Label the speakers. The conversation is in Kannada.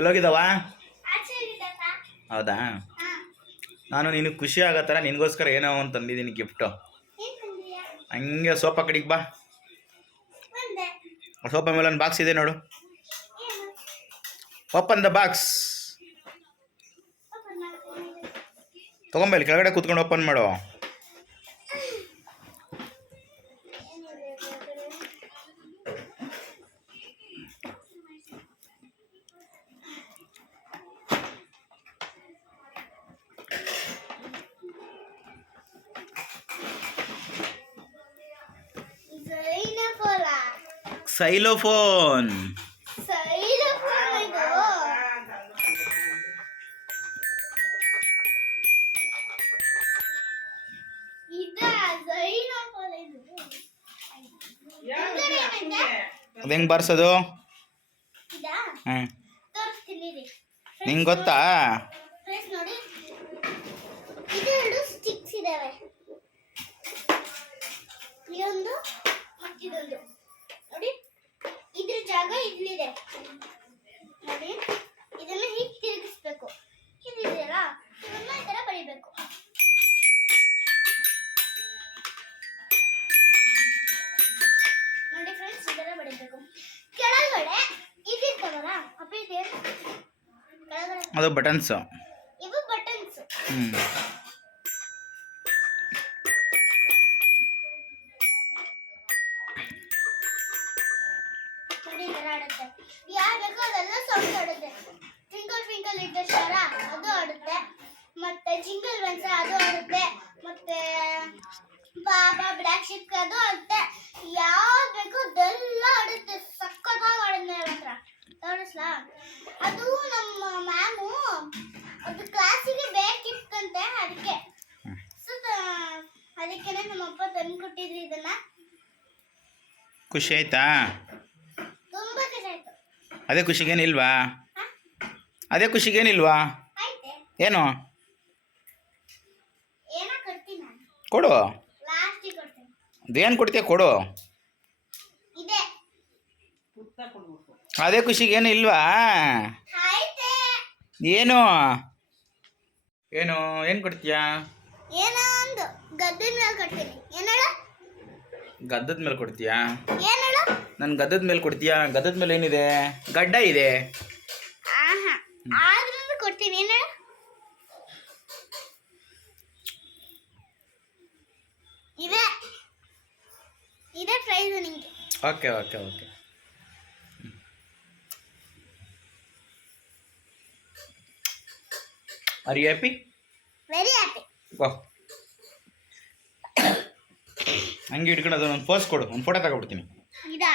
Speaker 1: ಎಲ್ಲೋಗಿದ್ದಾವ? ಹೌದಾ. ನಾನು ನಿನಗೆ ಖುಷಿ ಆಗೋ ಥರ ನಿನಗೋಸ್ಕರ ಏನೋ ಅಂತ ತಂದಿದ್ದೀನಿ ಗಿಫ್ಟು? ಹಂಗೆ ಸೋಫಾ ಕಡೆಗೆ ಬಾ. ಸೋಫಾ ಮೇಲೆ ಒಂದು ಬಾಕ್ಸ್ ಇದೆ ನೋಡು. Open the box. ತೊಗೊಂಬಲ್ಲಿ ಕೆಳಗಡೆ ಕೂತ್ಕೊಂಡು ಓಪನ್ ಮಾಡು. ಸೈಲೋಫೋನ್? ಅದು ಹೆಂಗೆ ಬಾರಿಸೋದು? ಹ್ಞೂ. ನಿಂಗೆ ಗೊತ್ತಾ?
Speaker 2: ಸ್ಟಿಕ್ಸ್ ಇದಾವೆ. ಇದೊಂದು ಮತ್ತಿದೊಂದು. ಇದ್ರ ಜಾಗ ಇಲ್ಲಿದೆ ನೋಡಿ ಇದನ್ನ ಹೀಗೆ ತಿರುಗಿಸ್ಬೇಕು ಇದಿದೆಯಲ್ಲ ಇದನ್ನ ಈ ತರ ಬಡಿಬೇಕು ನೋಡಿ ಫ್ರೆಂಡ್ಸ್ ಈ ತರ ಬಡಿಬೇಕು ಕೆಳಗಡೆ ಇದಿರ್ತವಲ್ಲ ಅಪ್ಪ ಇದೆ ಕೆಳಗಡೆ
Speaker 1: ಅದು ಬಟನ್ಸು
Speaker 2: ಇವು ಬಟನ್ಸ್
Speaker 1: ಹ್ಞೂ
Speaker 2: ನೋಡಿ ಆಡುತ್ತೆ ಯಾರು ಬೇಕೋ ಅದೆಲ್ಲ ಸೌಂಡ್ ಆಡುತ್ತೆ. ಟ್ವಿಂಕಲ್ ಟ್ವಿಂಕಲ್ ಲಿಟಲ್ ಸ್ಟಾರ ಅದು ಆಡುತ್ತೆ. ಮತ್ತೆ ಜಿಂಗಲ್ ಬೆನ್ಸ ಅದು ಆಡುತ್ತೆ. ಮತ್ತೆ ಬಾಬಾ ಬ್ಲ್ಯಾಕ್ ಶಿಪ್ ಅದು ಆಡುತ್ತೆ. ಯಾವ್ದು ಬೇಕೋ ಅದೆಲ್ಲ ಆಡುತ್ತೆ. ಸಕ್ಕತ್ತಾಗಿ ನನ್ನ ಹತ್ರ. ತೋರಿಸ್ಲಾ? ಅದು ನಮ್ಮ ಮ್ಯಾಮು ಅದು ಕ್ಲಾಸಿಗೆ ಬೇಕಿತ್ತಂತೆ ಅದಕ್ಕೆ. ಸೊ ಅದಕ್ಕೆ ನಮ್ಮಪ್ಪ ತಂದು ಕೊಟ್ಟಿದ್ರು ಇದನ್ನ.
Speaker 1: ಖುಷಿ ಆಯ್ತು? ಅದೇ ಖುಷಿಗೇನಿಲ್ವಾ? ಅದೇ ಖುಷಿಗೇನಿಲ್ವಾ? ಏನು? ಕೊಡು. ಅದೇನು ಕೊಡ್ತೀಯ ಕೊಡು. ಅದೇ ಖುಷಿಗೇನು ಇಲ್ವಾ ಏನು? ಏನು ಏನು ಕೊಡ್ತೀಯಾ? ಗದ್ದದ ಮೇಲೆ ಕೊಡ್ತೀಯಾ? ನನ್ನ ಗದ್ದದ ಮೇಲೆ ಕೊಡ್ತೀಯಾ? ಗದ್ದದ ಮೇಲೆ ಏನಿದೆ? ಗಡ್ಡ ಇದೆ. Okay okay okay. Are you happy
Speaker 2: very happy
Speaker 1: ವಾ ಹಂಗೆ ಹಿಡ್ಕೊಂಡು ಅದನ್ನ ಒಂದು ಪೋಸ್ ಕೊಡು. ಒಂದು ಫೋಟೋ ತಗೊಬಿಡ್ತೀನಿ
Speaker 2: ಇದಾ?